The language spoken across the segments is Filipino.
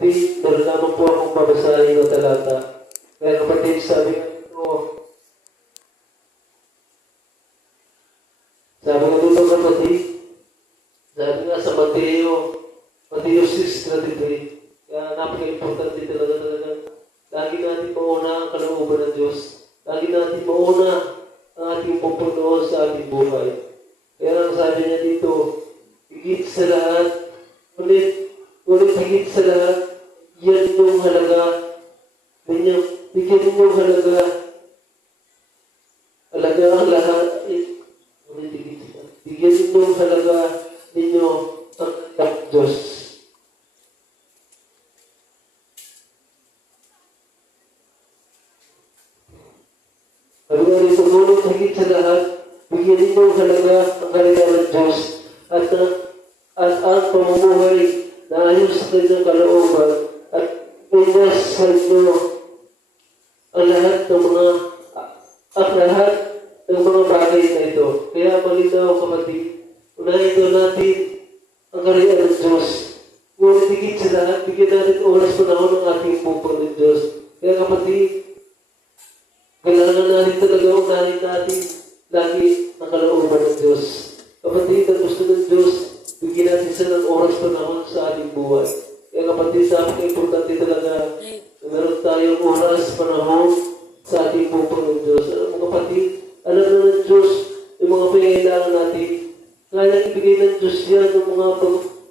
kapatid, meron lamang po akong babasahin na talata. Kaya kapatid, sabi nga dito kapatid, sabi nga sa Mateo 6:33, kaya napaka-importante talaga. Lagi natin mauna ang kalooban ng Diyos. Lagi natin mauna ang ating pumpunoon sa ating buhay. Kaya ang sabi niya dito, higit sa lahat, ulit higit sa lahat, yan yung halaga. Bigyan ninyong halaga. Halaga ang lahat. Bigyan ninyong halaga ninyo ang Diyos. Sabi nga rin, ngunit higit sa lahat, bigyan ninyong halaga ang kaligayahan ng Diyos at ang pamumuhay na ayos sa kanyang kalooban at inasal nyo ang lahat ng mga bagay na ito. Kaya malinaw kapatid, unahin doon natin ang kaligayahan ng Diyos. Ngunit higit sa lahat, bigyan natin oras panahon ng ating pupong ng Diyos. Kaya kapatid, kailangan natin talaga unahin natin lagi ang kalooban ng Diyos. Kapatid, ang gusto ng Diyos, bigyan natin sa ng oras panahon sa ating buhay. Kaya kapatid, napaka-importante talaga na meron tayong oras panahon sa ating pupong ng Diyos. Alam mo kapatid, alam na ng Diyos yung mga pangailangan natin. Kaya ibigay ng Diyos yan yung mga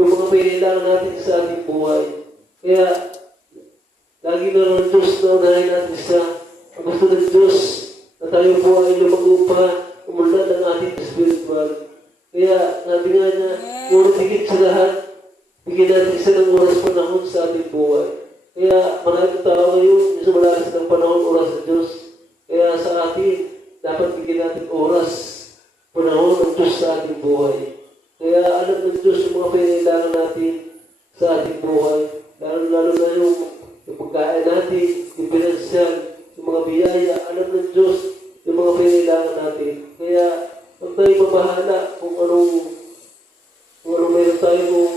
pangailangan natin sa ating buhay. Kaya, lagi na ng Diyos na unahin natin sa ang gusto ng Diyos na tayo po ay lumago pa umunlad ang ating spiritual. Kaya, sabi nga niya, ngunit higit sa lahat, bigyan natin isa ng oras panahon sa ating buhay. Kaya, maraming tao ngayon, isa malakas ng panahon, oras sa Diyos. Kaya sa atin, dapat bigyan natin oras, panahon ng Diyos sa ating buhay. Kaya, alam ng Diyos yung mga pinailangan natin sa ating buhay. Lalo na yung pagkain natin, yung pinansyal, yung mga biyaya, alam ng Diyos yung mga pinailangan natin. Kaya, huwag tayo mabahala kung anong meron tayo, kung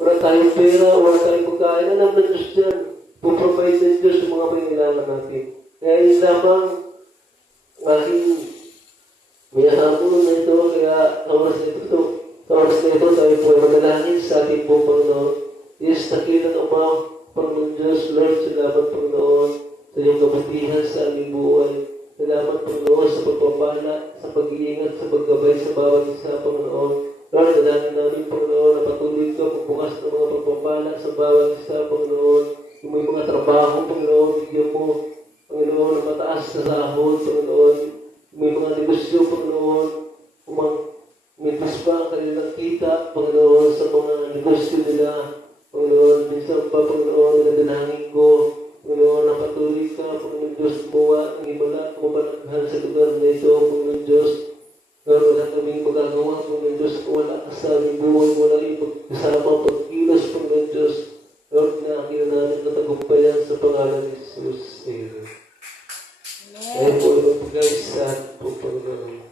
wala tayong pera, wala tayong pagkain, alam ng Diyos yan. Puprovide ng Diyos yung mga pinailangan natin. Kaya yun lamang aking minahamon na ito, kaya sa oras na ito, tayo po ay manalangin sa ating buong Panginoon. Yes, takilan ang mga Panginoon Diyos, Lord, salamat Panginoon sa iyong kabutihan sa aming buhay. Salamat Panginoon sa pagpapala, sa pag-iingat, sa paggabay sa bawat isa, Panginoon. Lord, dalangin namin, Panginoon, na patuloy ka magbukas ng mga pagpapala sa bawat isa, Panginoon. Kung may mga trabaho, Panginoon, bigyan mo, Panginoon, na mataas na sahod, Panginoon. Kung may mga negosyo, Panginoon, umipas pa ang kanilang kita, Panginoon, sa mga negosyo nila. Panginoon, minsan pa, Panginoon, dinadalangin ko, Panginoon, na patuloy ka, Panginoon Diyos, buwa, ang himala, kumabalaghan sa lugar na ito, Panginoon Diyos. Lord, wala kaming magagawa, Panginoon Diyos, wala ka sa aming buhay, wala yung pagkasama, pagkilos, Panginoon Diyos. Lord, nakakita namin natagumpayan sa pangalan ni Jesus. Amen. Amen po, guys, sa po, Panginoon.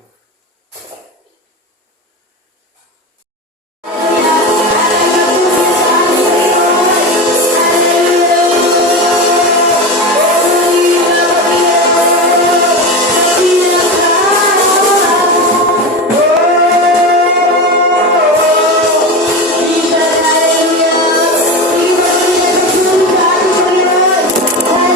Hallelujah.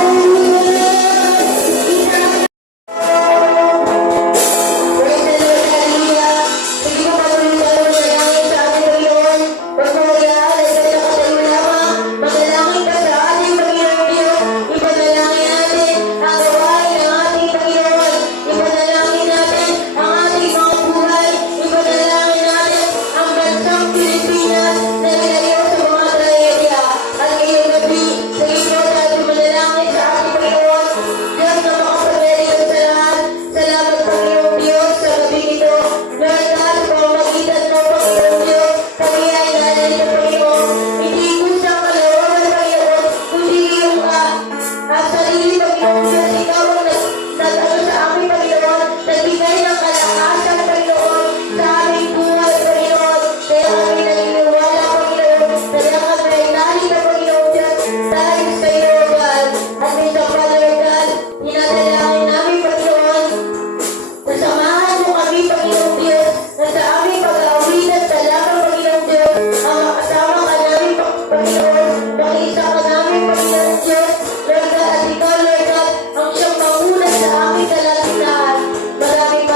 Panginoon, nakiisa ka namin, Panginoon Diyos, Lord God, at ikaw, Lord God, ang siyang manguna sa amin na lahat. Maraming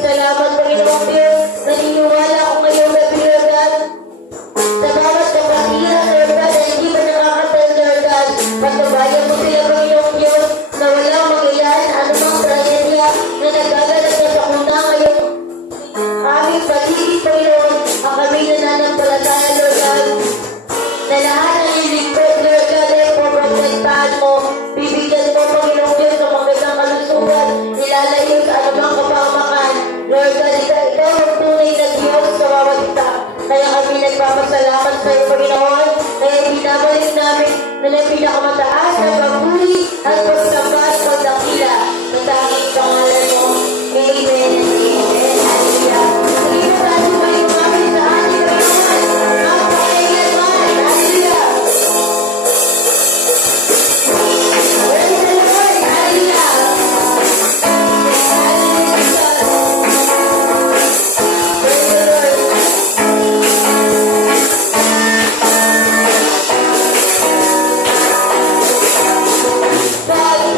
salamat, Panginoon Diyos. Naniniwala ako ngayong gabi, Lord God, sa bawat kapatira, Lord God, na hindi ba nakakatal, Lord God, pagkabayan mo sila, Panginoon Diyos, na walang magayahan anumang tragedya na nagaganap na sa kuna ngayong aming paligid, Panginoon, ang kami nananampalataya, Lord God, na lahat ng ilingkod, Lord God, ay poprotektahan mo, bibigyan mo, Panginoon Diyos, ng magandang kalusugan, nilalayo sa anumang kapamakan, Lord God, ikaw ang tunay na Diyos sa bawat isa. Kaya kami nagpapasalamat sa iyo, Panginoon, kaya binabalik namin na pinakamataas na papuri at pagsamba at pagdakila sa tanging pangalan mo. Amen and amen. Hallelujah. Sige po tayo kayo kami sa ating Panginoon. Napakailanman. Hallelujah. Praise the Lord. Hallelujah. Praise the Lord. God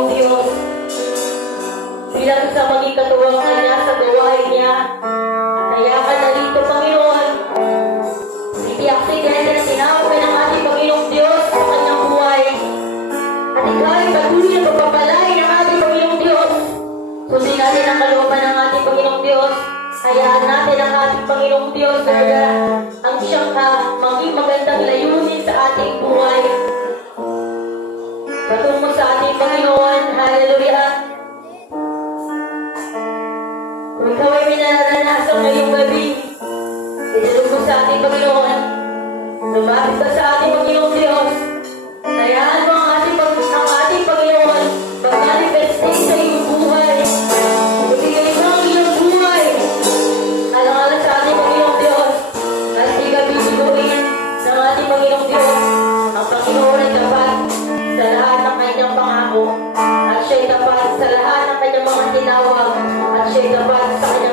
Panginoong Diyos. Bilang sa maging katuwang niya sa gawain niya. Kaya ka narito, Panginoon. Hindi aksidente na tinawag ka ng ating Panginoong Diyos sa kanyang buhay. At ikaw ay patuloy na pagpapalain ng ating Panginoong Diyos. Sundin natin ang kalooban ng ating Panginoong Diyos. Hayaan natin ang ating Panginoong Diyos na ang siyang maging magandang layunin sa ating buhay. Patungo sa ating Panginoon. Hallelujah. Kung ikaw ay minaranasan ngayong gabi, idalog mo sa ating Panginoon. Lumapit ka sa ating Panginoong Diyos. Hayaan mo ang ating Panginoon mag-manifestate sa iyong buhay. Ibigay mo ang iyong buhay. Alang-alang sa ating Panginoong Diyos. At ibigay ng ating Panginoong Diyos. Ang Panginoon ay tapat sa lahat ng kanyang pangako. At siya'y tapat sa lahat ng kanyang mga tinawag. At siya'y tapat sa kanyang